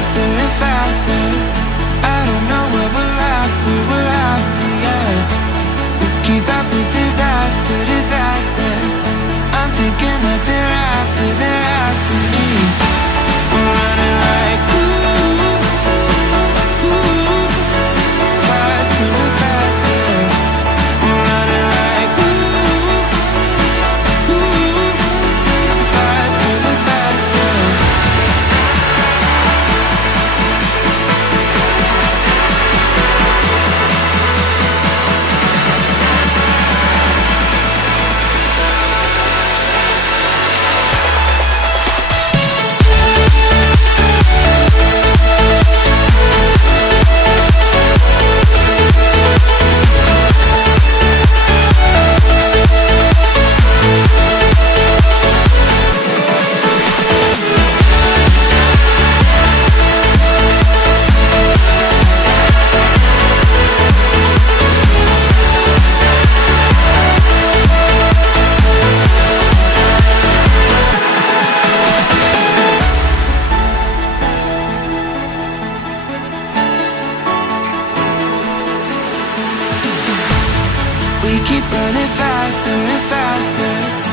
faster and faster. I don't know what we're after, yeah. We keep up with disaster, disaster. I'm thinking that they're after me. We're running like faster and faster. We're running like faster and faster. We keep running faster and faster.